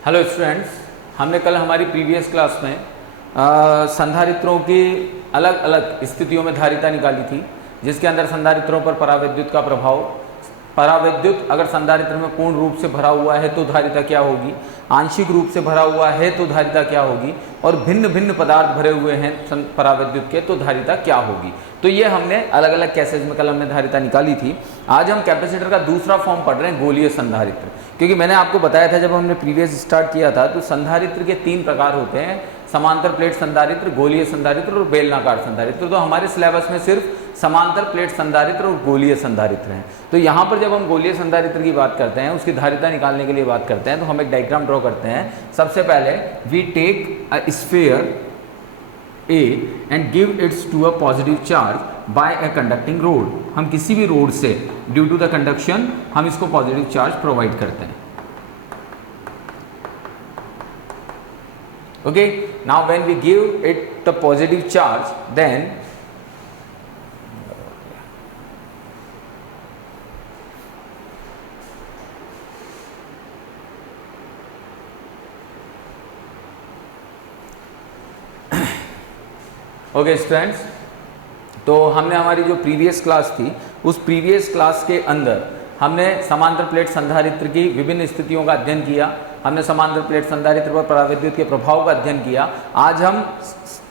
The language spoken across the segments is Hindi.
हेलो स्टूडेंट्स, हमने कल हमारी प्रीवियस क्लास में संधारित्रों की अलग अलग स्थितियों में धारिता निकाली थी, जिसके अंदर संधारित्रों पर परावैद्युत का प्रभाव, परावैद्युत अगर संधारित्र में पूर्ण रूप से भरा हुआ है तो धारिता क्या होगी, आंशिक रूप से भरा हुआ है तो धारिता क्या होगी, और भिन्न भिन्न पदार्थ भरे हुए हैं परावैद्युत के तो धारिता क्या होगी। तो ये हमने अलग अलग केसेस में कल हमने धारिता निकाली थी। आज हम कैपेसिटर का दूसरा फॉर्म पढ़ रहे हैं, गोलीय संधारित्र। क्योंकि मैंने आपको बताया था जब हमने प्रीवियस स्टार्ट किया था तो संधारित्र के 3 प्रकार होते हैं, समांतर प्लेट संधारित्र, गोलीय संधारित्र और बेलनाकार संधारित्र। तो हमारे सिलेबस में सिर्फ समांतर प्लेट संधारित्र और गोलीय संधारित्र हैं। तो यहाँ पर जब हम गोलीय संधारित्र की बात करते हैं, उसकी धारिता निकालने के लिए बात करते हैं, तो हम एक डायग्राम ड्रॉ करते हैं। सबसे पहले we take a sphere A and give it to a positive charge by a conducting rod। हम किसी भी रोड से ड्यू टू द कंडक्शन हम इसको पॉजिटिव चार्ज प्रोवाइड करते हैं। Okay, now when we give it the positive charge then okay students, तो हमने हमारी जो प्रीवियस क्लास थी उस प्रीवियस क्लास के अंदर हमने समांतर प्लेट संधारित्र की विभिन्न स्थितियों का अध्ययन किया। हमने समांतर प्लेट संधारित्र पर परावैद्युत के प्रभाव का अध्ययन किया। आज हम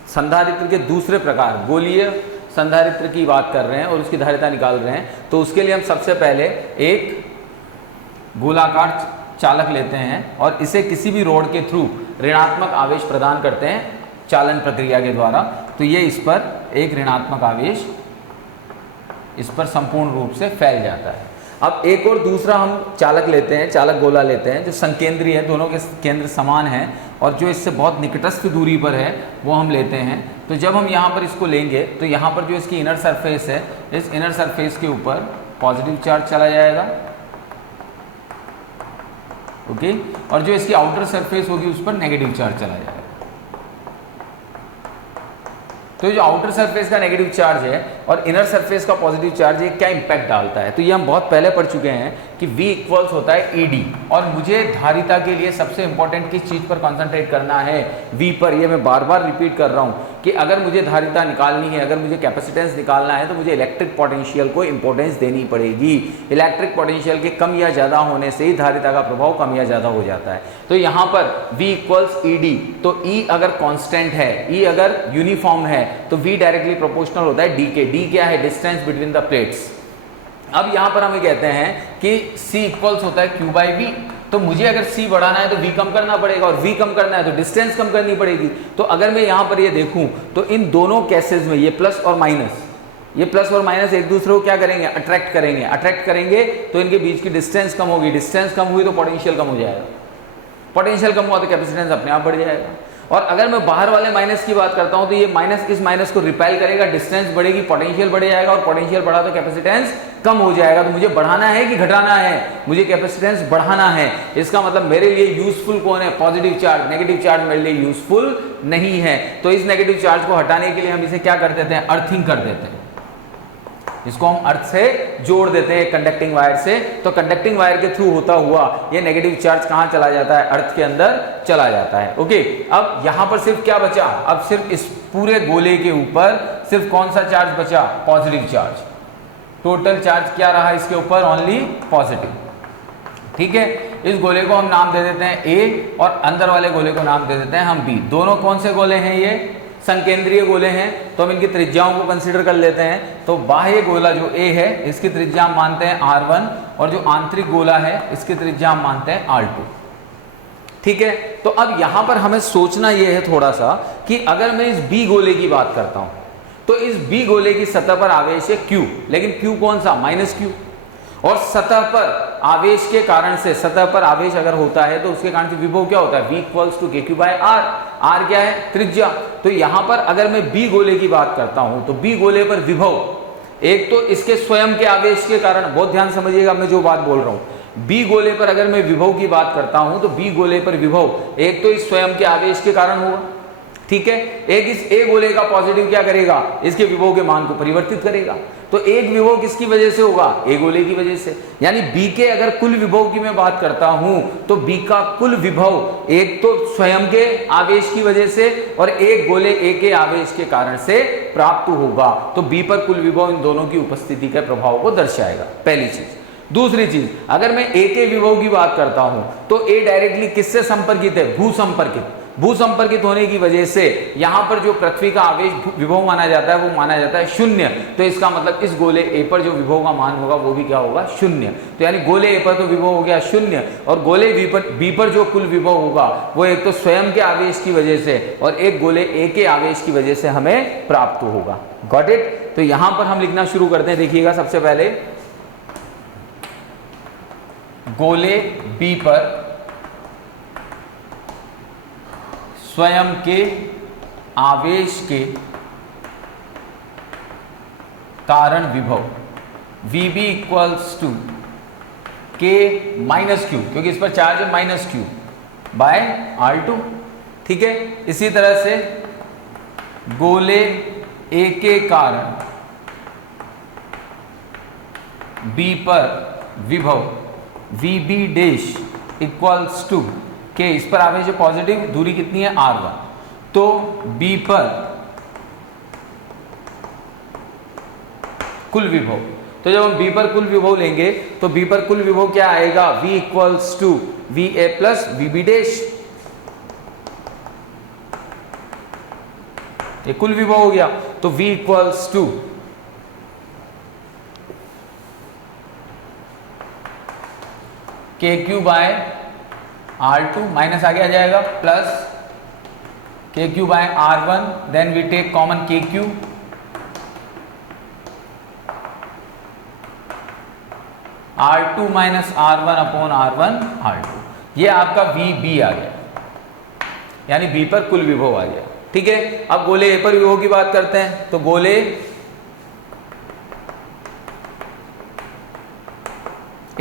संधारित्र के दूसरे प्रकार गोलीय संधारित्र की बात कर रहे हैं और उसकी धारिता निकाल रहे हैं। तो उसके लिए हम सबसे पहले एक गोलाकार चालक लेते हैं और इसे किसी भी रोड के थ्रू ऋणात्मक आवेश प्रदान करते हैं चालन प्रक्रिया के द्वारा। तो ये इस पर एक ऋणात्मक आवेश इस पर संपूर्ण रूप से फैल जाता है। अब एक और दूसरा हम चालक लेते हैं, चालक गोला लेते हैं जो संकेंद्रीय है, दोनों के केंद्र समान हैं और जो इससे बहुत निकटस्थ दूरी पर है वो हम लेते हैं। तो जब हम यहाँ पर इसको लेंगे तो यहाँ पर जो इसकी इनर सरफेस है, इस इनर सरफेस के ऊपर पॉजिटिव चार्ज चला जाएगा। ओके, और जो इसकी आउटर सरफेस होगी उस पर नेगेटिव चार्ज चला जाएगा। तो जो आउटर सरफेस का नेगेटिव चार्ज है और इनर सरफेस का पॉजिटिव चार्ज है, क्या इंपैक्ट डालता है, तो ये हम बहुत पहले पढ़ चुके हैं कि V इक्वल्स होता है ED। और मुझे धारिता के लिए सबसे इंपॉर्टेंट किस चीज़ पर कंसंट्रेट करना है, V पर। ये मैं बार बार रिपीट कर रहा हूँ कि अगर मुझे धारिता निकालनी है, अगर मुझे कैपेसिटेंस निकालना है तो मुझे इलेक्ट्रिक पोटेंशियल को इंपॉर्टेंस देनी पड़ेगी। इलेक्ट्रिक पोटेंशियल के कम या ज़्यादा होने से ही धारिता का प्रभाव कम या ज़्यादा हो जाता है। तो यहाँ पर V इक्वल्स ED, तो E अगर कॉन्स्टेंट है, E अगर यूनिफॉर्म है तो V डायरेक्टली प्रोपोर्शनल होता है D के। D क्या है? Distance between the plates. अब यहाँ पर हमें कहते हैं कि C इक्वल्स होता है Q बाई V। तो मुझे अगर C बढ़ाना है तो V कम करना पड़ेगा और V कम करना है तो डिस्टेंस कम करनी पड़ेगी। तो अगर मैं यहाँ पर ये देखूं तो इन दोनों केसेस में ये प्लस और माइनस, ये प्लस और माइनस एक दूसरे को क्या करेंगे? अट्रैक्ट करेंगे। अट्रैक्ट करेंगे तो इनके बीच की डिस्टेंस कम होगी। डिस्टेंस कम हुई तो पोटेंशियल कम हो जाएगा। पोटेंशियल कम हुआ तो कैपेसिटेंस अपने आप बढ़ जाएगा। और अगर मैं बाहर वाले माइनस की बात करता हूं तो ये माइनस इस माइनस को रिपेल करेगा, डिस्टेंस बढ़ेगी, पोटेंशियल बढ़ जाएगा और पोटेंशियल बढ़ा तो कैपेसिटेंस कम हो जाएगा। तो मुझे बढ़ाना है कि घटाना है? मुझे कैपेसिटेंस बढ़ाना है। इसका मतलब मेरे लिए यूजफुल कौन है? Positive charge. नेगेटिव चार्ज मेरे लिए यूजफुल नहीं है। तो इस नेगेटिव चार्ज को हटाने के लिए हम इसे क्या कर देते हैं? अर्थिंग कर देते हैं। इसको हम अर्थ से जोड़ देते हैं कंडक्टिंग वायर से। तो कंडक्टिंग वायर के थ्रू होता हुआ ये नेगेटिव चार्ज कहां चला जाता है? अर्थ के अंदर चला जाता है। ओके, अब यहां पर सिर्फ क्या बचा? अब सिर्फ इस पूरे गोले के ऊपर सिर्फ कौन सा चार्ज बचा? Positive charge. टोटल चार्ज क्या रहा इसके ऊपर? Only positive. ठीक है, इस गोले को हम नाम दे देते हैं A और अंदर वाले गोले को नाम दे देते हैं हम B। दोनों कौन से गोले हैं? ये संकेंद्रीय गोले हैं। तो हम इनकी त्रिज्याओं को कंसीडर कर लेते हैं। तो बाह्य गोला जो A है इसकी त्रिज्या हम मानते हैं R1 और जो आंतरिक गोला है इसकी त्रिज्या हम मानते हैं R2। ठीक है, तो अब यहां पर हमें सोचना यह है थोड़ा सा कि अगर मैं इस B गोले की बात करता हूं तो इस B गोले की सतह पर आवेश है Q, लेकिन Q कौन सा? -Q। और सतह पर आवेश के कारण से, सतह पर आवेश अगर होता है तो उसके कारण से विभव क्या होता है? V equals to KQ by R। R क्या है? त्रिज्या। तो यहां पर अगर मैं B गोले की बात करता हूं तो B गोले पर विभव एक तो इसके स्वयं के आवेश के कारण, बहुत ध्यान समझिएगा मैं जो बात बोल रहा हूं, B गोले पर अगर मैं विभव की बात करता हूं तो B गोले पर विभव एक तो इस स्वयं के आवेश के कारण होगा। ठीक है, एक इस A गोले का पॉजिटिव क्या करेगा? इसके विभव के मान को परिवर्तित करेगा। तो एक विभव किसकी वजह से होगा? ए गोले की वजह से। यानी बी के अगर कुल विभव की मैं बात करता हूं तो बी का कुल विभव एक तो स्वयं के आवेश की वजह से और एक गोले ए के आवेश के कारण से प्राप्त होगा। तो बी पर कुल विभव इन दोनों की उपस्थिति के प्रभाव को दर्शाएगा, पहली चीज। दूसरी चीज, अगर मैं ए के विभव की बात करता हूं तो ए डायरेक्टली किससे संपर्कित है? भू संपर्कित। भू संपर्कित होने की वजह से यहां पर जो पृथ्वी का आवेश विभव माना जाता है वो माना जाता है शून्य। तो इसका मतलब इस गोले ए पर जो विभव का मान होगा वो भी क्या होगा? शून्य। तो यानी गोले ए पर तो विभव हो गया शून्य और गोले बी पर जो कुल विभव होगा वो एक तो स्वयं के आवेश की वजह से और एक गोले ए के आवेश की वजह से हमें प्राप्त होगा। Got it? तो यहां पर हम लिखना शुरू करते हैं। देखिएगा, सबसे पहले गोले बी पर स्वयं के आवेश के कारण विभव Vb इक्वल्स टू के माइनस क्यू, क्योंकि इस पर चार्ज है माइनस क्यू बाय R2। ठीक है, इसी तरह से गोले ए के कारण बी पर विभव Vb डैश इक्वल्स टू के, इस पर आवेश पॉजिटिव, दूरी कितनी है? R1। तो B पर कुल विभव, तो जब हम B पर कुल विभव लेंगे तो B पर कुल विभव क्या आएगा? V equals to VA plus VB dash. ये कुल विभव हो गया। तो V equals to KQ by R2 minus आगे आ जाएगा plus KQ by R1, then we take common KQ, R2 minus R1 upon R1 R2। ये आपका VB आ गया, यानी B पर कुल विभव आ गया। ठीक है, अब गोले A पर विभव की बात करते हैं। तो गोले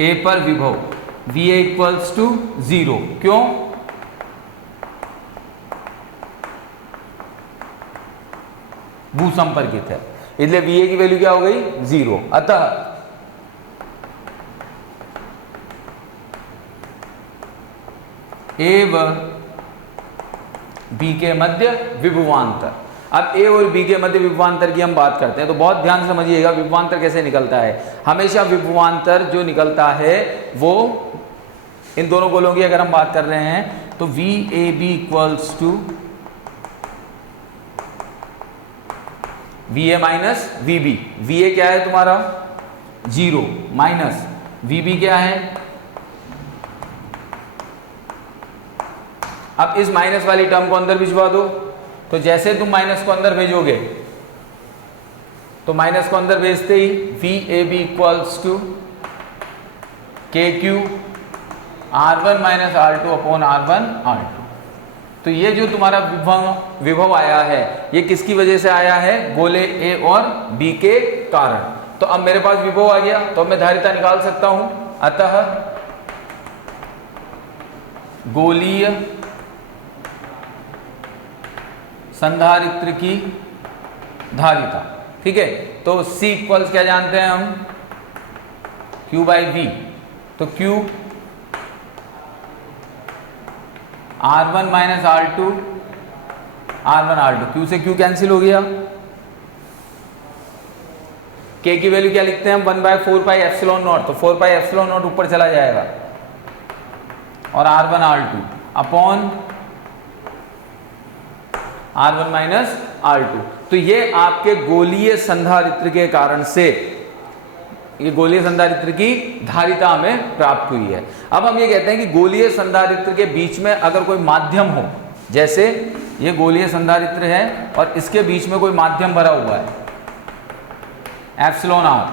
A पर विभव VA इक्वल्स टू 0। क्यों? भू संपर्कित है, इसलिए VA की वैल्यू क्या हो गई? 0। अतः A व B के मध्य विभवांतर। अब A और B के मध्य विभवांतर की हम बात करते हैं तो बहुत ध्यान से समझिएगा विभवांतर कैसे निकलता है। हमेशा विभवांतर जो निकलता है वो इन दोनों गोलों की अगर हम बात कर रहे हैं तो VAB equals to VA minus VB। VA क्या है तुम्हारा? 0 माइनस VB क्या है? अब इस माइनस वाली टर्म को अंदर भिजवा दो। तो जैसे तुम माइनस को अंदर भेजोगे तो माइनस को अंदर भेजते ही VAB equals to KQ R1 minus R2 upon R1 R2। तो ये जो तुम्हारा विभव आया है ये किसकी वजह से आया है? गोले A और B के कारण। तो अब मेरे पास विभव आ गया तो मैं धारिता निकाल सकता हूं। अतः गोलीय संधारित्र की धारिता। ठीक है, तो C इक्वल्स क्या जानते हैं हम? Q by V। तो Q R1 minus R2 R1 R2, Q से Q कैंसिल हो गया। K की वैल्यू क्या लिखते हैं हम? 1/4 पाई एप्सिलॉन नॉट। तो 4 पाई एप्सिलॉन नॉट ऊपर चला जाएगा और R1 R2 upon R1 minus R2। तो ये आपके गोलीय संधारित्र के कारण से ये गोलीय संधारित्र की धारिता हमें प्राप्त हुई है। अब हम ये कहते हैं कि गोलीय संधारित्र के बीच में अगर कोई माध्यम हो, जैसे ये गोलीय संधारित्र है और इसके बीच में कोई माध्यम भरा हुआ है एप्सिलॉन R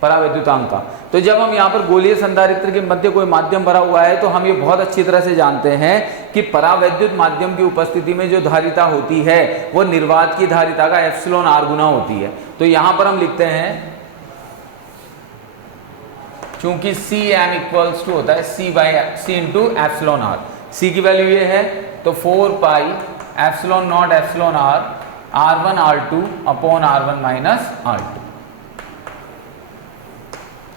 परावैद्युतांक का, तो जब हम यहाँ पर गोलीय संधारित्र के मध्य कोई माध्यम भरा हुआ है तो हम ये बहुत अच्छी तरह से जानते हैं कि परावैद्युत माध्यम की उपस्थिति में जो धारिता होती है वो निर्वात की धारिता का एप्सिलॉन R गुना होती है। तो यहाँ पर हम लिखते हैं चूंकि CM इक्वल्स टू होता है C into epsilon R। C की वैल्यू ये है तो 4 pi epsilon naught epsilon R R1 R2 upon R1 minus R2।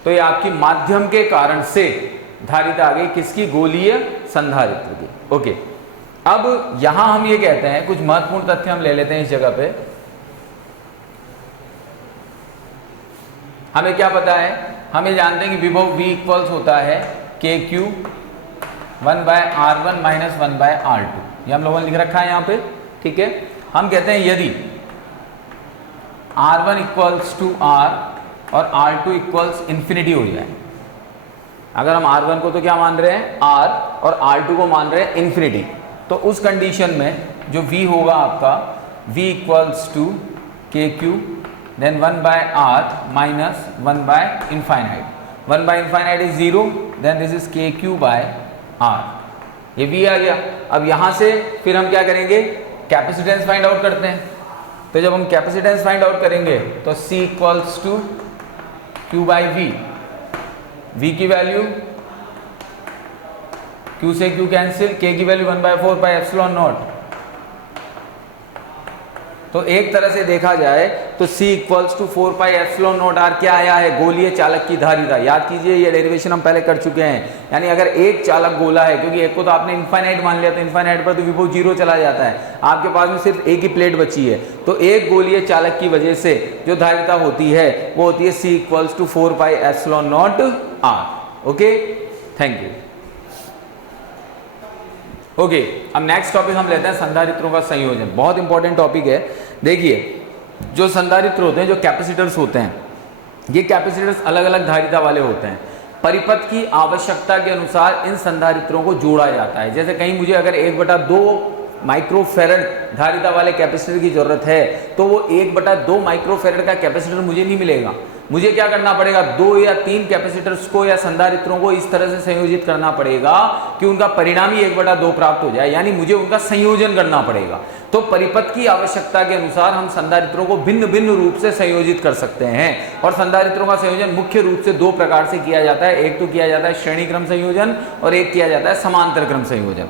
तो ये आपकी माध्यम के कारण से धारिता आ गई किसकी, गोलीय संधारित्र की। ओके, अब यहां हम ये कहते हैं, कुछ महत्वपूर्ण तथ्य हम ले लेते हैं इस जगह पे। हमें क्या पता है, हमें जानते हैं कि विभव V इक्वल्स होता है KQ 1/R1 माइनस 1/R2, ये हम लोगों ने लिख रखा है यहाँ पे, ठीक है। हम कहते हैं यदि R1 इक्वल्स टू R और R2 इक्वल्स इन्फिनिटी हो जाए, अगर हम R1 को तो क्या मान रहे हैं, R, और R2 को मान रहे हैं इन्फिनिटी, तो उस कंडीशन में जो V होगा आपका V equals to KQ then 1/R minus 1/इनफाइनाइट, 1/इनफाइनाइट is 0, then this is KQ/R, ये V आ गया। अब यहां से फिर हम क्या करेंगे, कैपेसिटेंस फाइंड आउट करते हैं। तो जब हम कैपेसिटेंस फाइंड आउट करेंगे तो C equals to Q/V, V की वैल्यू, Q से Q कैंसिल, K की वैल्यू 1/4πε0। तो एक तरह से देखा जाए तो C इक्वल्स टू 4πε0R क्या आया है, गोलीय चालक की धारिता। याद कीजिए ये डेरिवेशन हम पहले कर चुके हैं, यानी अगर एक चालक गोला है, क्योंकि एक को तो आपने इनफाइनाइट मान लिया, तो इनफाइनाइट पर तो विभव 0 चला जाता है, आपके पास में सिर्फ एक ही प्लेट बची है, तो एक गोलीय चालक की वजह से जो धारिता होती है वो होती है C equals to 4πε0R। Okay, thank you. Okay, अब नेक्स्ट टॉपिक हम लेते हैं संधारित्रों का संयोजन। बहुत इंपॉर्टेंट टॉपिक है। देखिए, जो संधारित्र होते हैं, जो कैपेसिटर्स होते हैं, ये कैपेसिटर्स अलग अलग धारिता वाले होते हैं। परिपथ की आवश्यकता के अनुसार इन संधारित्रों को जोड़ा जाता है। जैसे कहीं मुझे अगर 1/2 माइक्रोफेरेड धारिता वाले कैपेसिटर की जरूरत है, तो वो 1/2 माइक्रोफेरेड का कैपेसिटर मुझे नहीं मिलेगा। मुझे क्या करना पड़ेगा, 2 या 3 कैपेसिटर्स को या संधारित्रों को इस तरह से संयोजित करना पड़ेगा कि उनका परिणामी 1/2 प्राप्त हो जाए, यानी मुझे उनका संयोजन करना पड़ेगा। तो परिपथ की आवश्यकता के अनुसार हम संधारित्रों को भिन्न भिन्न रूप से संयोजित कर सकते हैं। और संधारित्रों का संयोजन मुख्य रूप से 2 प्रकार से किया जाता है। एक तो किया जाता है श्रेणी क्रम संयोजन और एक किया जाता है समांतर क्रम संयोजन।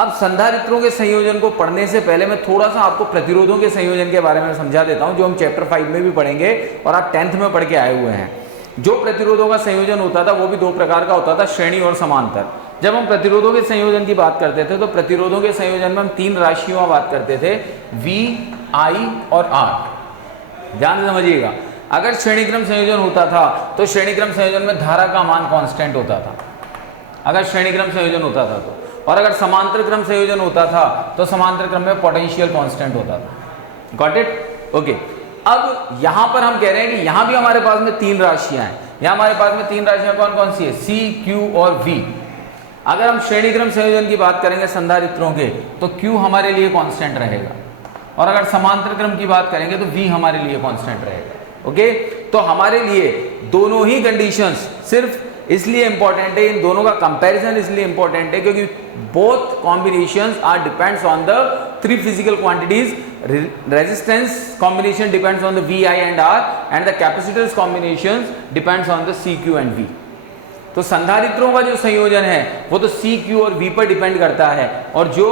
अब संधारित्रों के संयोजन को पढ़ने से पहले मैं थोड़ा सा आपको प्रतिरोधों के संयोजन के बारे में समझा देता हूं, जो हम चैप्टर 5 में भी पढ़ेंगे और आप 10th में पढ़ के आए हुए हैं। जो प्रतिरोधों का संयोजन होता था वो भी 2 प्रकार का होता था, श्रेणी और समांतर। जब हम प्रतिरोधों के संयोजन की बात करते थे तो प्रतिरोधों के संयोजन में हम 3 राशियों की बात करते थे, V, I और R। ध्यान से समझिएगा, अगर श्रेणी क्रम संयोजन होता था तो श्रेणी क्रम संयोजन में धारा का मान कांस्टेंट होता था, अगर श्रेणी क्रम संयोजन होता था तो। और अगर समांतर क्रम संयोजन होता था तो समांतर क्रम में पोटेंशियल कांस्टेंट होता था। Got it? ओके। अब यहां पर हम कह रहे हैं कि यहां भी हमारे पास में 3 राशियां हैं। यहां हमारे पास में 3 राशियां कौन कौन सी है, C, Q और V। अगर हम श्रेणी क्रम संयोजन की बात करेंगे संधारित्रों के, तो Q हमारे लिए कांस्टेंट रहेगा, और अगर समांतर क्रम की बात करेंगे तो V हमारे लिए कांस्टेंट रहेगा। ओके, तो हमारे लिए दोनों ही कंडीशंस सिर्फ इसलिए इंपॉर्टेंट है, इन दोनों का कंपैरिजन इसलिए इंपॉर्टेंट है क्योंकि both combinations are depends on the 3 physical quantities. Resistance combination depends on the V, I and R and the capacitors combinations depends on the C, Q and V। तो संधारित्रों का जो संयोजन है वो तो C, Q और V पर डिपेंड करता है, और जो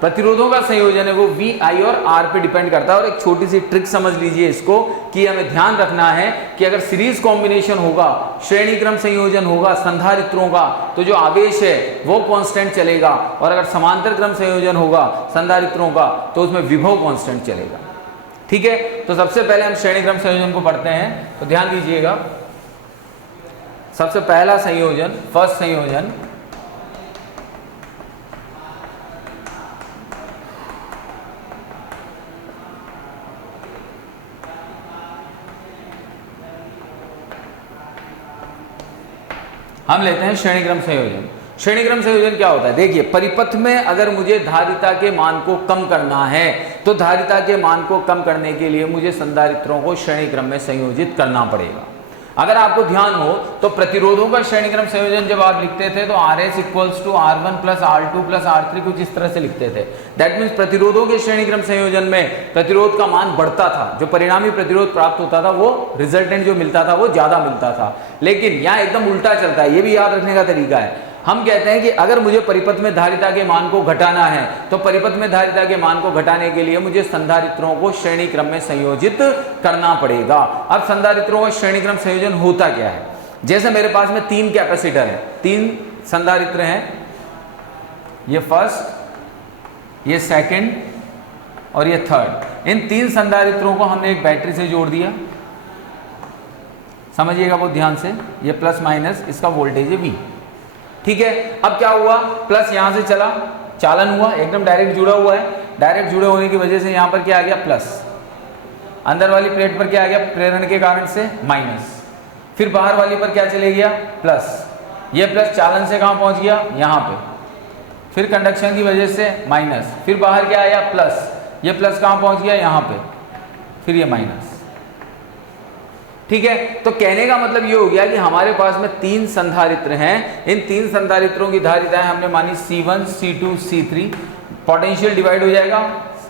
प्रतिरोधों का संयोजन है वो V, I और R पे डिपेंड करता है। और एक छोटी सी ट्रिक समझ लीजिए इसको, कि हमें ध्यान रखना है कि अगर सीरीज कॉम्बिनेशन होगा, श्रेणी क्रम संयोजन होगा संधारित्रों का, तो जो आवेश है वो कांस्टेंट चलेगा, और अगर समांतर क्रम संयोजन होगा संधारित्रों का तो उसमें विभव कांस्टेंट चलेगा। ठीक है, तो सबसे पहले हम श्रेणी क्रम संयोजन को पढ़ते हैं, तो ध्यान दीजिएगा। सबसे पहला संयोजन, फर्स्ट संयोजन, हम लेते हैं श्रेणी क्रम संयोजन। श्रेणी क्रम संयोजन क्या होता है, देखिए, परिपथ में अगर मुझे धारिता के मान को कम करना है तो धारिता के मान को कम करने के लिए मुझे संधारित्रों को श्रेणी क्रम में संयोजित करना पड़ेगा। अगर आपको ध्यान हो तो प्रतिरोधों का श्रेणी क्रम संयोजन जब आप लिखते थे तो RS equals to R1 plus R2 plus R3 कुछ इस तरह से लिखते थे। दैट मीन्स प्रतिरोधों के श्रेणी क्रम संयोजन में प्रतिरोध का मान बढ़ता था, जो परिणामी प्रतिरोध प्राप्त होता था वो रिजल्टेंट जो मिलता था वो ज्यादा मिलता था। लेकिन यहाँ एकदम उल्टा चलता है, ये भी याद रखने का तरीका है। हम कहते हैं कि अगर मुझे परिपथ में धारिता के मान को घटाना है तो परिपथ में धारिता के मान को घटाने के लिए मुझे संधारित्रों को श्रेणी क्रम में संयोजित करना पड़ेगा। अब संधारित्रों का श्रेणी क्रम संयोजन होता क्या है, जैसे मेरे पास में 3 कैपेसिटर है, 3 संधारित्र हैं, ये फर्स्ट, ये सेकंड और ये थर्ड। इन 3 संधारित्रों को हमने एक बैटरी से जोड़ दिया, समझिएगा बहुत ध्यान से, ये प्लस माइनस, इसका वोल्टेज है V। ठीक है, अब क्या हुआ, प्लस यहां से चला, चालन हुआ, एकदम डायरेक्ट जुड़ा हुआ है, डायरेक्ट जुड़े होने की वजह से यहां पर क्या आ गया, प्लस, अंदर वाली प्लेट पर क्या आ गया, प्रेरण के कारण से माइनस, फिर बाहर वाली पर क्या चले गया, प्लस, ये प्लस चालन से कहां पहुंच गया, यहां पे, फिर कंडक्शन की वजह से माइनस, फिर बाहर क्या आया, प्लस, ये प्लस कहां पहुंच गया, यहां पे, फिर ये माइनस। ठीक है, तो कहने का मतलब ये हो गया कि हमारे पास में 3 संधारित्र हैं, इन 3 संधारित्रों की धारिताएं हमने मानी C1, C2, C3, potential divide हो जाएगा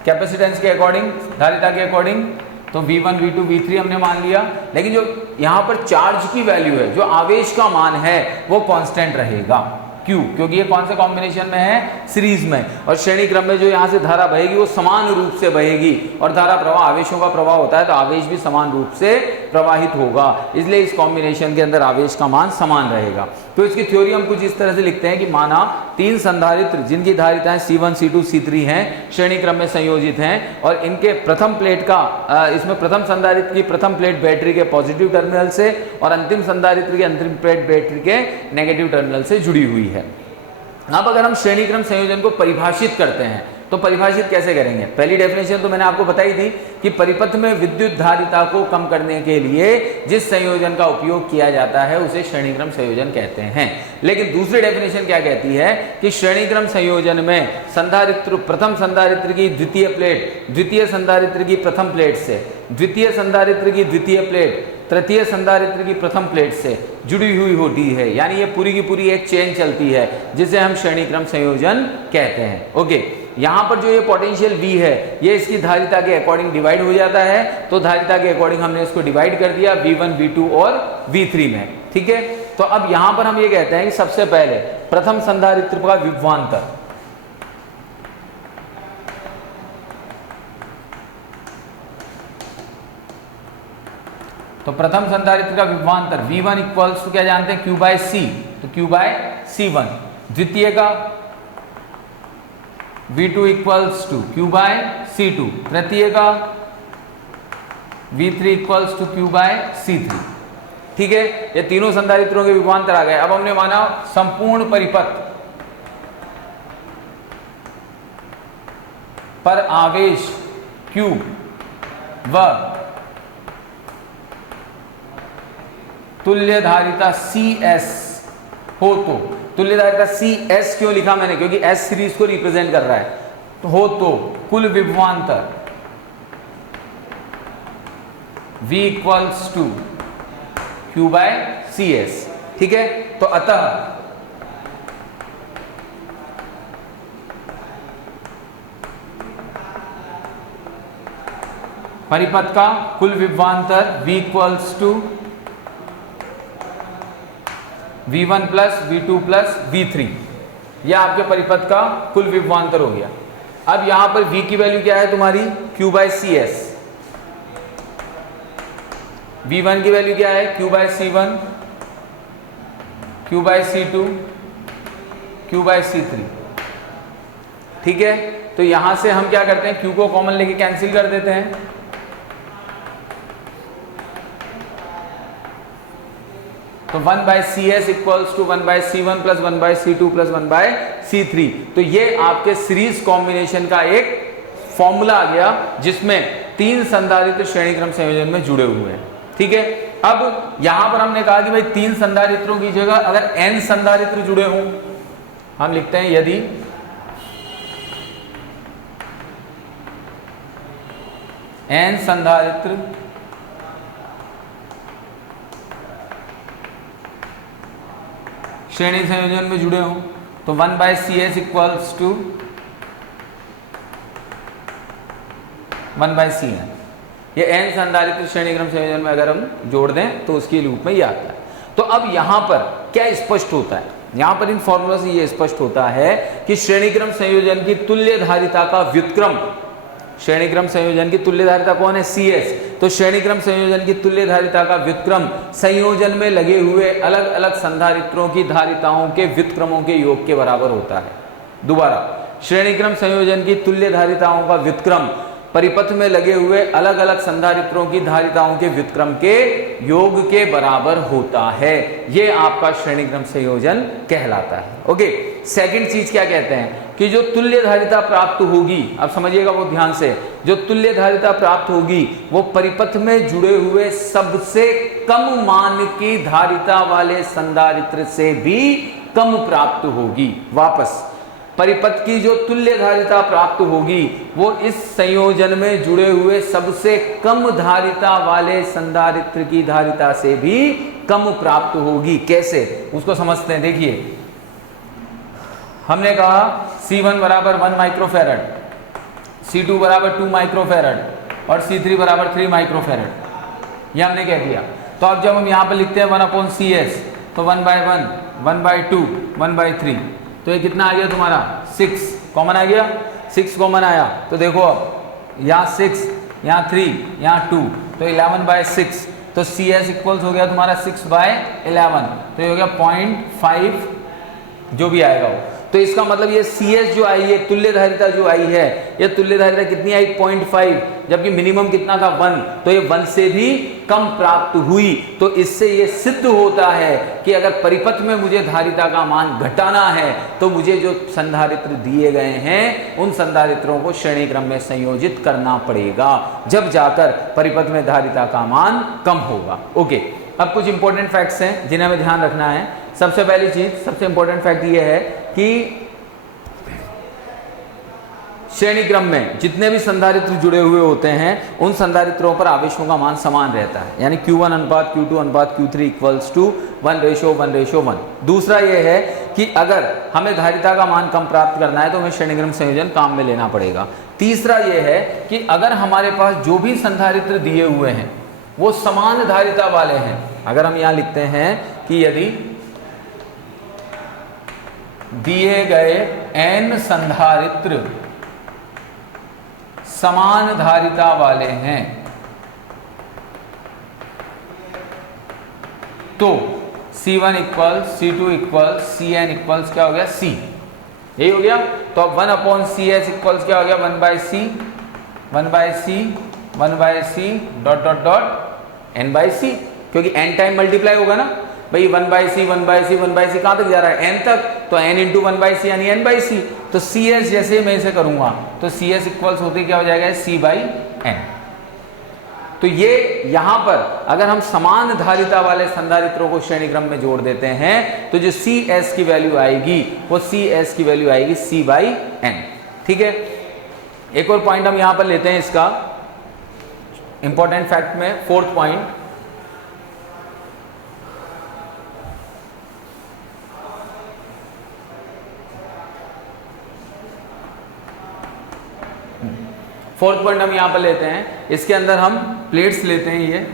कैपेसिटेंस के अकॉर्डिंग, धारिता के अकॉर्डिंग, तो V1, V2, V3 हमने मान लिया, लेकिन जो यहाँ पर चार्ज की वैल्यू है, जो आवेश का मान है, वो कांस्टेंट रहेगा। क्यों? क्योंकि ये कौन से कॉम्बिनेशन में है, सीरीज में, और श्रेणी क्रम में जो यहाँ से धारा बहेगी वो समान रूप से बहेगी, और धारा प्रवाह आवेशों का प्रवाह होता है, तो आवेश भी समान रूप से प्रवाहित होगा, इसलिए इस कॉम्बिनेशन के अंदर आवेश का मान समान रहेगा। तो इसकी थ्योरी हम कुछ इस तरह से लिखते हैं कि माना 3 संधारित्र जिनकी धारिताएं C1, C2, C3 हैं, श्रेणी क्रम में संयोजित हैं, और इनके प्रथम प्लेट का इसमें प्रथम संधारित्र की प्रथम प्लेट बैटरी के पॉजिटिव टर्मिनल से और अंतिम संधारित्र की अंतिम प्लेट बैटरी के नेगेटिव टर्मिनल से जुड़ी हुई है। अब अगर हम श्रेणी क्रम संयोजन को परिभाषित करते हैं तो परिभाषित कैसे करेंगे? पहली डेफिनेशन तो मैंने आपको बताई थी कि परिपथ में विद्युत धारिता को कम करने के लिए जिस संयोजन का उपयोग किया जाता है उसे श्रेणी क्रम संयोजन कहते हैं। लेकिन दूसरी डेफिनेशन क्या कहती है कि श्रेणी क्रम संयोजन में संधारित्र, प्रथम संधारित्र की द्वितीय प्लेट द्वितीय संधारित्र की प्रथम प्लेट से, द्वितीय संधारित्र की द्वितीय प्लेट तृतीय संधारित्र की प्रथम प्लेट से जुड़ी हुई होती है, यानी ये पूरी की पूरी एक चेन चलती है जिसे हम श्रेणी क्रम संयोजन कहते हैं। ओके, यहाँ पर जो ये पोटेंशियल V है ये इसकी धारिता के अकॉर्डिंग डिवाइड हो जाता है, तो धारिता के अकॉर्डिंग हमने इसको डिवाइड कर दिया V1, V2 और V3 में। ठीक है, तो अब यहाँ पर हम ये कहते हैं कि सबसे पहले प्रथम संधारित्र का विभवांतर, तो प्रथम संधारित्र का विभवांतर V1 इक्वल्स टू क्या जानते हैं, Q बाय C, तो Q बाय C1। द्वितीय का V2 equals to Q by C2। तृतीय का V3 equals to Q by C3। ठीक है, ये तीनों संधारित्रों के विभवांतर आ गए। अब हमने माना संपूर्ण परिपथ पर आवेश Q व तुल्य धारिता CS हो, तो तुल्य धारिता CS क्यों लिखा मैंने, क्योंकि S सीरीज को रिप्रेजेंट कर रहा है, तो हो तो कुल विभवांतर V equals to Q by CS। ठीक है, तो अतः परिपथ का कुल विभवांतर V equals to V1 plus V2 plus V3, यह आपके परिपथ का कुल विभवांतर हो गया। अब यहां पर V की वैल्यू क्या है तुम्हारी, Q बाय CS। V1 की वैल्यू क्या है, Q by C1, Q by C2, Q by C3। ठीक है, तो यहां से हम क्या करते हैं, Q को कॉमन लेके कैंसिल कर देते हैं, तो 1 by CS equals to 1 by C1 plus 1 by C2 plus 1 by C3। तो ये आपके सीरीज कॉम्बिनेशन का एक फॉर्मूला आ गया जिसमें 3 संधारित्र श्रेणी क्रम संयोजन में जुड़े हुए हैं। ठीक है, अब यहां पर हमने कहा कि भाई 3 संधारित्रों की जगह अगर n संधारित्र जुड़े हों, हम लिखते हैं यदि n संधारित्र श्रेणी संयोजन में जुड़े हों, तो 1 by CS equals to 1 by CN। ये n संधारित्र श्रेणी क्रम संयोजन में अगर हम जोड़ दें तो उसके रूप में ये आता है। तो अब यहां पर क्या स्पष्ट होता है, यहां पर इन फॉर्मूला से ये स्पष्ट होता है कि श्रेणी क्रम संयोजन की तुल्य धारिता का व्युत्क्रम श्रेणीक्रम संयोजन की तुल्य धारिता कौन है? CS। तो श्रेणीक्रम संयोजन की तुल्य धारिता का व्युत्क्रम संयोजन में लगे हुए अलग अलग संधारित्रों की धारिताओं के व्युत्क्रमों के योग के बराबर होता है। दोबारा, श्रेणीक्रम संयोजन की तुल्य धारिताओं का व्युत्क्रम परिपथ में लगे हुए अलग अलग संधारित्रों की धारिताओं के व्युत्क्रम के योग के बराबर होता है। यह आपका श्रेणीक्रम संयोजन कहलाता है। ओके, सेकंड चीज क्या कहते हैं कि जो तुल्य धारिता प्राप्त होगी, अब समझिएगा वो ध्यान से, जो तुल्य धारिता प्राप्त होगी वो परिपथ में जुड़े हुए सबसे कम मान की धारिता वाले संधारित्र से भी कम प्राप्त होगी। वापस, परिपथ की जो तुल्य धारिता प्राप्त होगी वो इस संयोजन में जुड़े हुए सबसे कम धारिता वाले संधारित्र की धारिता से भी कम प्राप्त होगी। कैसे, उसको समझते हैं। देखिए, हमने कहा C1 बराबर 1 माइक्रोफैरड, C2 बराबर 2 माइक्रोफैरड और C3 बराबर 3 माइक्रोफैरड, ये हमने कह दिया। तो अब जब हम यहाँ पर लिखते हैं 1/CS, तो 1/1, 1/2, 1/3, तो ये कितना आ गया तुम्हारा? 6 कॉमन आ गया। 6 कॉमन आया तो देखो, अब यहाँ 6, यहाँ 3, यहाँ 2, तो 11/6, तो CS इक्वल्स हो गया तुम्हारा 6/11, तो ये हो गया 0.5 जो भी आएगा वो। तो इसका मतलब ये CS जो आई है, तुल्य धारिता जो आई है, ये तुल्य धारिता कितनी आई? 0.5, जबकि मिनिमम कितना था? 1, तो ये 1 से भी कम प्राप्त हुई। तो इससे ये सिद्ध होता है कि अगर परिपथ में मुझे धारिता का मान घटाना है तो मुझे जो संधारित्र दिए गए हैं उन संधारित्रों को श्रेणी क्रम में संयोजित करना पड़ेगा, जब जाकर परिपथ में धारिता का मान कम होगा। ओके, अब कुछ इंपॉर्टेंट फैक्ट्स हैं जिन्हें हमें ध्यान रखना है। सबसे पहली चीज, सबसे इंपॉर्टेंट फैक्ट ये है कि श्रेणी क्रम में जितने भी संधारित्र जुड़े हुए होते हैं उन संधारित्रों पर आवेशों का मान समान रहता है, यानी Q1 अनुपात Q2 अनुपात Q3 इक्वल्स टू 1:1:1। दूसरा यह है कि अगर हमें धारिता का मान कम प्राप्त करना है तो हमें श्रेणीक्रम संयोजन काम में लेना पड़ेगा। तीसरा यह है कि अगर हमारे पास जो भी संधारित्र दिए हुए हैं वो समान धारिता वाले हैं, अगर हम यहां लिखते हैं कि यदि दिए गए n संधारित्र समान धारिता वाले हैं तो C1 equals C2 equals Cn equals क्या हो गया? C। यही हो गया। तो अब 1/CS इक्वल्स क्या हो गया? 1/C 1/C dot dot dot n/C, क्योंकि n टाइम मल्टीप्लाई होगा ना भाई। 1/C 1/C 1/C कहां तक जा रहा है? n तक, तो n इंटू 1/C यानी n/C। तो CS जैसे मैं इसे करूंगा तो CS इक्वल्स होते क्या हो जाएगा? C/n। तो ये यहां पर अगर हम समान धारिता वाले संधारित्रों को श्रेणी क्रम में जोड़ देते हैं तो जो CS की वैल्यू आएगी वो CS की वैल्यू आएगी C/n। ठीक है, एक और पॉइंट हम यहां पर लेते हैं इसका इंपॉर्टेंट फैक्ट में, फोर्थ पॉइंट। फोर्थ पॉइंट हम यहां पर लेते हैं, इसके अंदर हम प्लेट्स लेते हैं। ये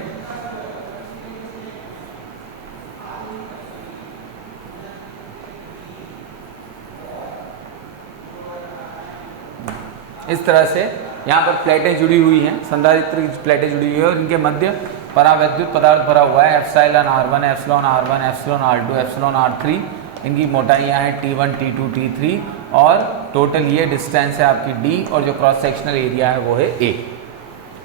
इस तरह से यहाँ पर प्लेटें जुड़ी हुई हैं, संधारित्र की प्लेटें जुड़ी हुई है और इनके मध्य परावैद्युत पदार्थ भरा हुआ है। εr1, εr1, εr2, εr3, इनकी मोटाइयाँ हैं T1, T2, T3 और टोटल ये डिस्टेंस है आपकी D और जो क्रॉस सेक्शनल एरिया है वो है A।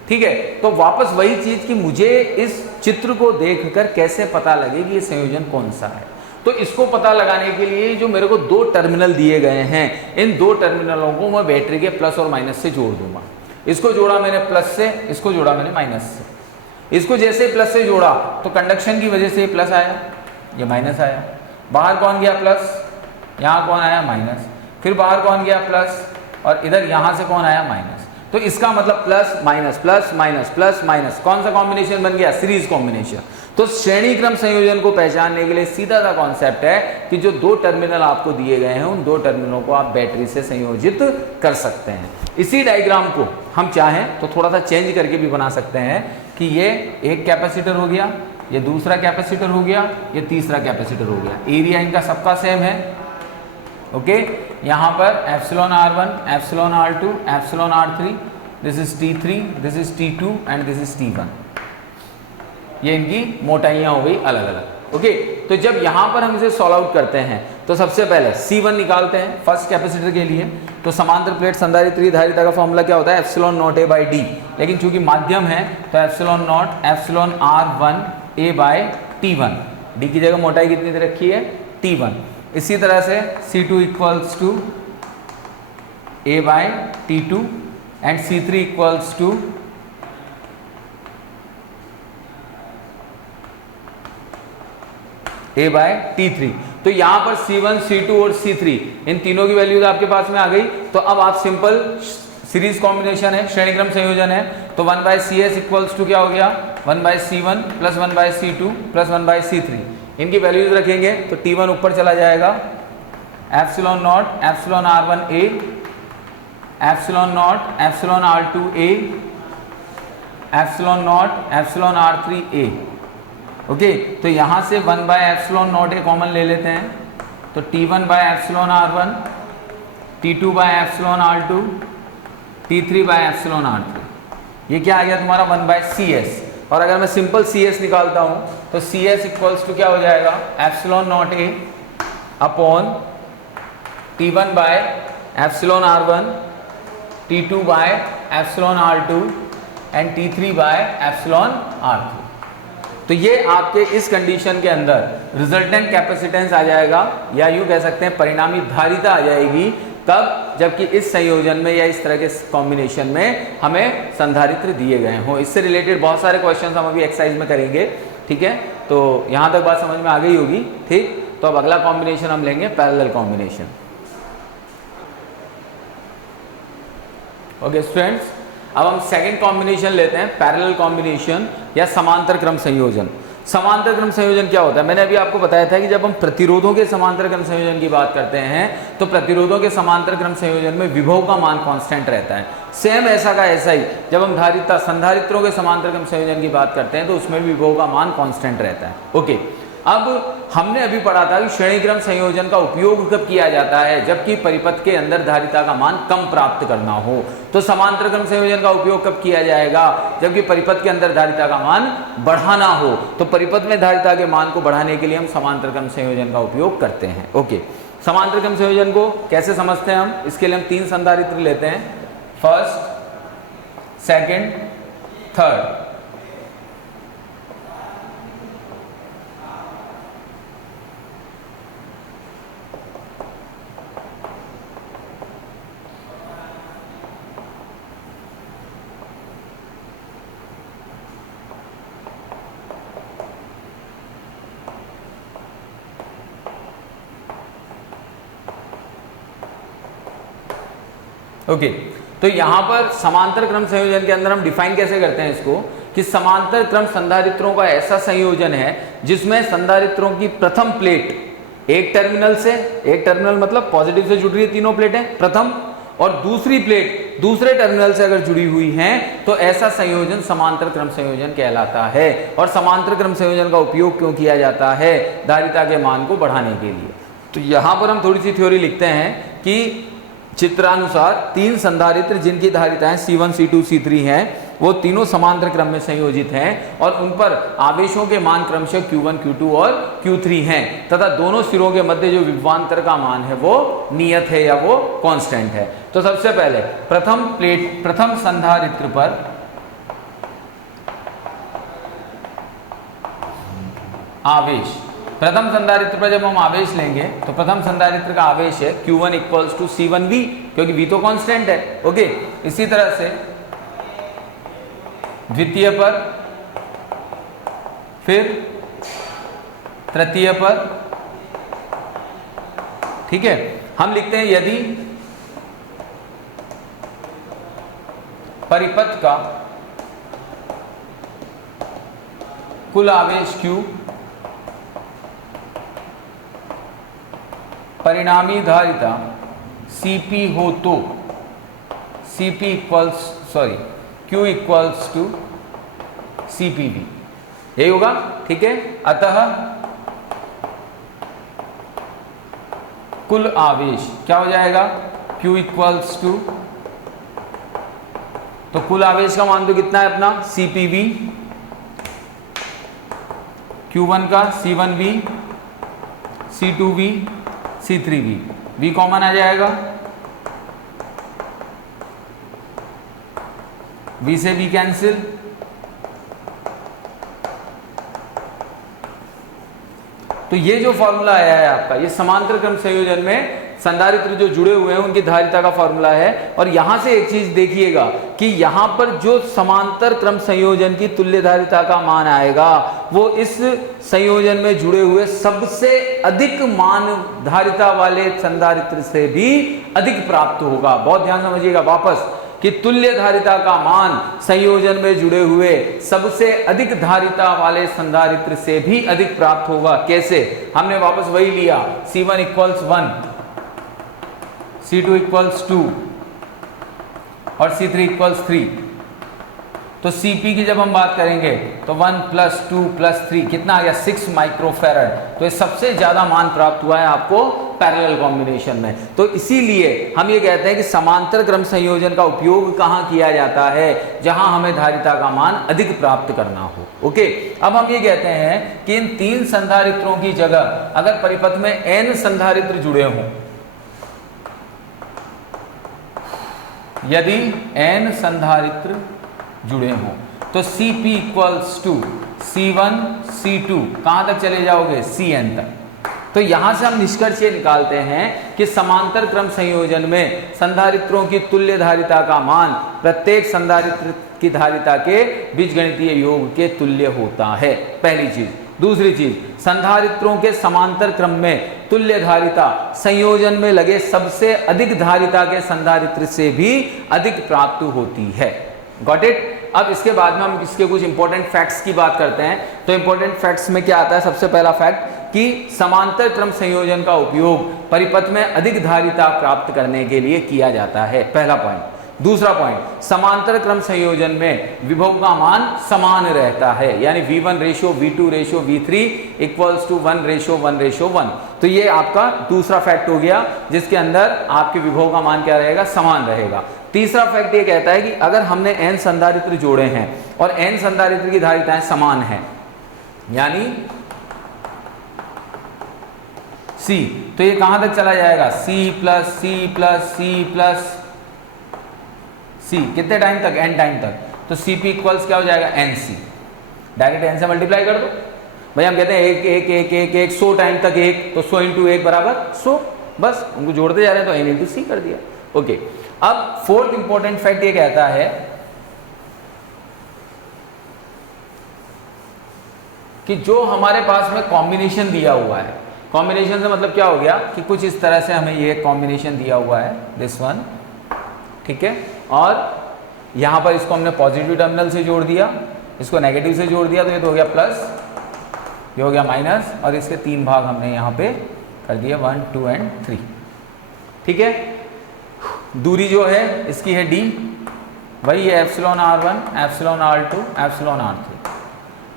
ठीक है, तो वापस वही चीज कि मुझे इस चित्र को देखकर कैसे पता लगे कि ये संयोजन कौन सा है। तो इसको पता लगाने के लिए जो मेरे को दो टर्मिनल दिए गए हैं, इन दो टर्मिनलों को मैं बैटरी के प्लस और माइनस से जोड़ दूंगा। इसको जोड़ा मैंने प्लस से, इसको जोड़ा मैंने माइनस से। इसको जैसे प्लस से जोड़ा तो कंडक्शन की वजह से ये प्लस आया, ये माइनस आया। बाहर कौन गया? प्लस। यहाँ कौन आया? माइनस। फिर बाहर कौन गया? प्लस। और इधर यहाँ से कौन आया? माइनस। तो इसका मतलब plus minus plus minus plus minus, कौन सा कॉम्बिनेशन बन गया? Series combination. तो श्रेणी क्रम संयोजन को पहचानने के लिए सीधा सा कॉन्सेप्ट है कि जो दो टर्मिनल आपको दिए गए हैं उन दो टर्मिनलों को आप बैटरी से संयोजित कर सकते हैं। इसी डायग्राम को हम चाहें तो थोड़ा सा चेंज करके भी बना सकते हैं कि ये एक कैपेसिटर हो गया, ये दूसरा कैपेसिटर हो गया, ये तीसरा कैपेसिटर हो गया। एरिया इनका सबका सेम है। ओके, यहाँ पर εr1, εr2, εr3 this is T3, this is T2 and this is T1। ये इनकी मोटाइयाँ हो गई अलग अलग। ओके, तो जब यहाँ पर हम इसे सॉल्व आउट करते हैं तो सबसे पहले C1 निकालते हैं फर्स्ट कैपेसिटर के लिए। तो समांतर प्लेट संधारित्र धारिता का फॉर्मूला क्या होता है, epsilon naught A by D. लेकिन चूंकि माध्यम है तो epsilon naught epsilon R1 A by T1। D की जगह मोटाई कितनी दे रखी है, T1। इसी तरह से C2 equals to A by T2 and C3 equals to A by T3। तो यहां पर C1, C2 और C3 इन तीनों की वैल्यूज आपके पास में आ गई। तो अब आप सिंपल सीरीज कॉम्बिनेशन है, श्रेणीक्रम संयोजन है, तो 1 बाय CS इक्वल्स टू क्या हो गया, 1 by C1 plus 1 by C2 plus 1 by C3। इनकी वैल्यूज रखेंगे तो T1 ऊपर चला जाएगा, epsilon naught epsilon R1 A, epsilon naught epsilon R2 A, epsilon naught epsilon R3 A। Okay, तो यहां से 1 by epsilon naught A common ले लेते हैं, तो T1 by epsilon R1, T2 by epsilon R2, T3 by epsilon R3। ये क्या आ गया तुम्हारा 1 बाय CS। और अगर मैं सिंपल CS निकालता हूं तो CS इक्वल्स टू क्या हो जाएगा, epsilon naught A upon T1 by epsilon R1, T2 by epsilon R2 and T3 by epsilon R3। तो ये आपके इस कंडीशन के अंदर रिजल्टेंट कैपेसिटेंस आ जाएगा, या यूं कह सकते हैं परिणामी धारिता आ जाएगी। तब जबकि इस संयोजन में या इस तरह के कॉम्बिनेशन में हमें संधारित्र दिए गए हों। इससे रिलेटेड बहुत सारे क्वेश्चंस हम अभी एक्सरसाइज में करेंगे, ठीक है। तो यहां तक बात समझ में आ गई होगी, ठीक। तो अब अगला कॉम्बिनेशन हम लेंगे पैरेलल कॉम्बिनेशन। ओके स्टूडेंट्स, अब हम सेकंड कॉम्बिनेशन लेते हैं, पैरेलल कॉम्बिनेशन या समांतर क्रम संयोजन। समांतर क्रम संयोजन क्या होता है, मैंने अभी आपको बताया था कि जब हम प्रतिरोधों के समांतर क्रम संयोजन की बात करते हैं तो प्रतिरोधों के समांतर क्रम संयोजन में विभव का मान कांस्टेंट रहता है। सेम ऐसा का ऐसा ही जब हम धारिता संधारित्रों के समांतर क्रम संयोजन की बात करते हैं तो उसमें विभव का मान कांस्टेंट रहता है। ओके, अब हमने अभी पढ़ा था कि श्रेणीक्रम संयोजन का उपयोग कब किया जाता है, जबकि परिपथ के अंदर धारिता का मान कम प्राप्त करना हो। तो समांतर क्रम संयोजन का उपयोग कब किया जाएगा, जबकि परिपथ के अंदर धारिता का मान बढ़ाना हो। तो परिपथ में धारिता के मान को बढ़ाने के लिए हम समांतर क्रम संयोजन का उपयोग करते हैं। ओके, समांतर क्रम संयोजन को कैसे समझते हैं हम, इसके लिए हम 3 संधारित्र लेते हैं, फर्स्ट, सेकेंड, थर्ड। ओके, तो यहां पर समांतर क्रम संयोजन के अंदर हम डिफाइन कैसे करते हैं इसको, कि समांतर क्रम संधारित्रों का ऐसा संयोजन है जिसमें संधारित्रों की प्रथम प्लेट एक टर्मिनल से, एक टर्मिनल मतलब पॉजिटिव से जुड़ रही है तीनों प्लेटें प्रथम, और दूसरी प्लेट दूसरे टर्मिनल से अगर जुड़ी हुई हैं तो ऐसा संयोजन समांतर क्रम संयोजन कहलाता है। और समांतर क्रम संयोजन का उपयोग क्यों किया जाता है, धारिता के मान को बढ़ाने के लिए। तो यहां पर हम थोड़ी सी थ्योरी लिखते हैं कि चित्रानुसार 3 संधारित्र जिनकी धारिताएं C1, C2, C3 हैं, वो तीनों समांतर क्रम में संयोजित हैं और उन पर आवेशों के मान क्रमशः Q1, Q2 और Q3 हैं, तथा दोनों सिरों के मध्य जो विभवांतर का मान है वो नियत है या वो कांस्टेंट है। तो सबसे पहले प्रथम संधारित्र पर आवेश, प्रथम संधारित्र पर जब हम आवेश लेंगे तो प्रथम संधारित्र का आवेश है Q1 इक्वल्स टू C1V, क्योंकि V तो कांस्टेंट है। ओके, इसी तरह से द्वितीय पर, फिर तृतीय पर, ठीक है। हम लिखते हैं यदि परिपथ का कुल आवेश Q परिणामी धारिता Cp हो तो Q इक्वल्स टू CpV, यही होगा, ठीक है। अतः कुल आवेश क्या हो जाएगा, Q इक्वल्स टू तो कुल आवेश का मान तो कितना है अपना CPV, Q1 का C1V, C2V, C3V, V common आ जाएगा, V से V कैंसिल, तो ये जो फॉर्मूला आया है आपका, ये समांतर क्रम संयोजन में संधारित्र जो जुड़े हुए हैं उनकी धारिता का फॉर्मूला है। और यहां से एक चीज देखिएगा कि यहां पर जो समांतर क्रम संयोजन की तुल्य धारिता का मान आएगा वो इस संयोजन में जुड़े हुए सबसे अधिक मान धारिता वाले संधारित्र से भी अधिक प्राप्त होगा। बहुत ध्यान समझिएगा वापस कि तुल्य धारिता का मान संयोजन में जुड़े हुए सबसे अधिक धारिता वाले संधारित्र से भी अधिक प्राप्त होगा। कैसे? हमने वापस वही लिया, C1 इक्वल्स 1, C2 इक्वल्स 2 और C3 इक्वल्स 3। तो Cp की जब हम बात करेंगे तो 1 + 2 + 3 कितना आ गया 6 माइक्रोफैरड। तो ये सबसे ज्यादा मान प्राप्त हुआ है आपको पैरेलल कॉम्बिनेशन में। तो इसीलिए हम ये कहते हैं कि समांतर क्रम संयोजन का उपयोग कहां किया जाता है, जहां हमें धारिता का मान अधिक प्राप्त करना हो। ओके, अब हम ये कहते हैं कि इन 3 संधारित्रों की जगह अगर परिपथ में n संधारित्र जुड़े हों, यदि n संधारित्र जुड़े हों तो Cp equals to C1 C2 कहां तक चले जाओगे Cn तक। तो यहां से हम निष्कर्ष ये निकालते हैं कि समांतर क्रम संयोजन में संधारित्रों की तुल्य धारिता का मान प्रत्येक संधारित्र की धारिता के बीजगणितीय योग के तुल्य होता है, पहली चीज। दूसरी चीज, संधारित्रों के समांतर क्रम में तुल्य धारिता संयोजन में लगे सबसे अधिक धारिता के संधारित्र से भी अधिक प्राप्त होती है। Got it? अब इसके बाद में हम इसके कुछ इंपॉर्टेंट फैक्ट्स की बात करते हैं। तो इंपॉर्टेंट फैक्ट्स में क्या आता है? सबसे पहला फैक्ट कि समांतर क्रम संयोजन का उपयोग परिपथ में अधिक धारिता प्राप्त करने के लिए किया जाता है, पहला पॉइंट। दूसरा पॉइंट, समांतर क्रम संयोजन में विभव का मान समान रहता है, यानी V1:V2:V3 इक्वल्स टू 1:1:1। तो ये आपका दूसरा फैक्ट हो गया जिसके अंदर आपके विभव का मान क्या रहेगा? समान रहेगा। तीसरा फैक्ट ये कहता है कि अगर हमने n संधारित्र जोड़े हैं और n संधारित्र की धारिताएं समान हैं, यानी C, तो ये कहां तक चला जाएगा? C कितने टाइम तक? n टाइम तक। तो Cp इक्वल्स क्या हो जाएगा? Nc। डायरेक्ट n से मल्टीप्लाई कर दो भाई। हम कहते हैं 1 1 1 1 1 100 टाइम तक 1, तो 100 × 1 बराबर 100। बस उनको जोड़ते जा रहे हैं तो n × C कर दिया। ओके, अब फोर्थ इंपॉर्टेंट फैक्ट ये कहता है कि जो हमारे पास में कॉम्बिनेशन दिया हुआ है, कॉम्बिनेशन से मतलब क्या हो गया कि कुछ इस तरह से हमें ये कॉम्बिनेशन दिया हुआ है, दिस वन, ठीक है, और यहां पर इसको हमने पॉजिटिव टर्मिनल से जोड़ दिया, इसको नेगेटिव से जोड़ दिया, तो ये तो हो गया प्लस, ये हो गया माइनस, और इसके 3 भाग हमने यहां पे कर दिया 1 2 और 3। ठीक है, दूरी जो है इसकी है d, वही है εr1 εr2 εr3।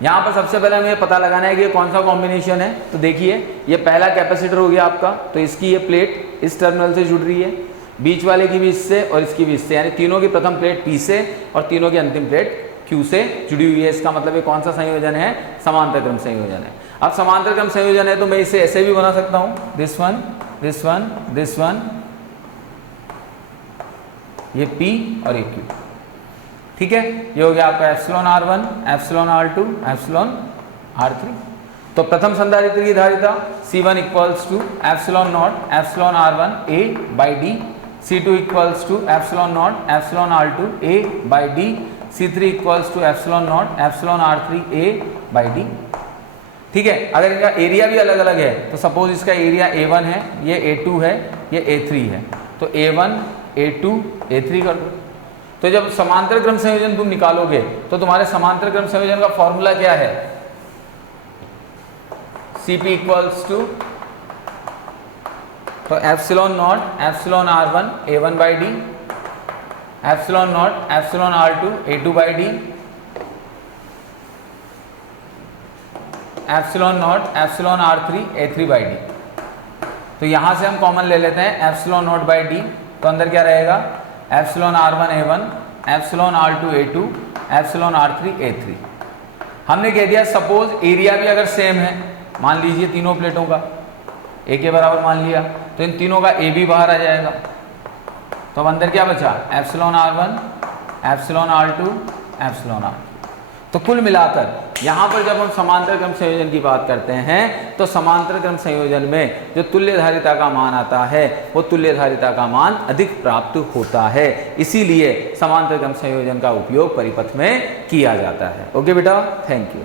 यहाँ पर सबसे पहले हमें पता लगाना है कि ये कौन सा कॉम्बिनेशन है। तो देखिए, ये पहला कैपेसिटर हो गया आपका, तो इसकी ये प्लेट इस टर्मिनल से जुड़ रही है, बीच वाले की भी इससे और इसकी भी इससे, यानी तीनों की प्रथम प्लेट P से और तीनों की अंतिम प्लेट Q से जुड़ी हुई है। इसका मतलब ये कौन सा संयोजन है? समांतर क्रम संयोजन है। अब समांतर क्रम संयोजन है तो मैं इसे ऐसे भी बना सकता हूँ, this one this one this one, ये P और ये Q। ठीक है, ये हो गया आपका εr1 εr2 εr3। तो प्रथम संधारित्र की धारिता C1 equals to ε0 εr1 a/d, C2 equals to ε0 εr2 a/d, C3 equals to ε0 εr3 a/d। ठीक है, अगर इनका एरिया भी अलग अलग है तो सपोज इसका एरिया A1 है, ये A2 है, ये A3 है, तो A1 A2 A3 कर दो। तो जब समांतर क्रम संयोजन तुम निकालोगे तो तुम्हारे समांतर क्रम संयोजन का फॉर्मूला क्या है? Cp इक्वल्स टू, तो ε0 εr1 a1/d, ε0 εr2 a2/d, ε0 εr3 a3/d। तो यहां से हम कॉमन ले लेते हैं ε0/d, तो अंदर क्या रहेगा? εr1 a1 epsilon R2 A2 epsilon R3 A3। हमने कह दिया सपोज एरिया भी अगर सेम है, मान लीजिए तीनों प्लेटों का ए के बराबर मान लिया, तो इन तीनों का ए भी बाहर आ जाएगा। तो अब अंदर क्या बचा, epsilon R1 epsilon R2 epsilon R3। तो कुल मिलाकर यहाँ पर जब हम समांतर क्रम संयोजन की बात करते हैं तो समांतर क्रम संयोजन में जो तुल्य धारिता का मान आता है वो तुल्य धारिता का मान अधिक प्राप्त होता है, इसीलिए समांतर क्रम संयोजन का उपयोग परिपथ में किया जाता है। ओके बेटा, थैंक यू।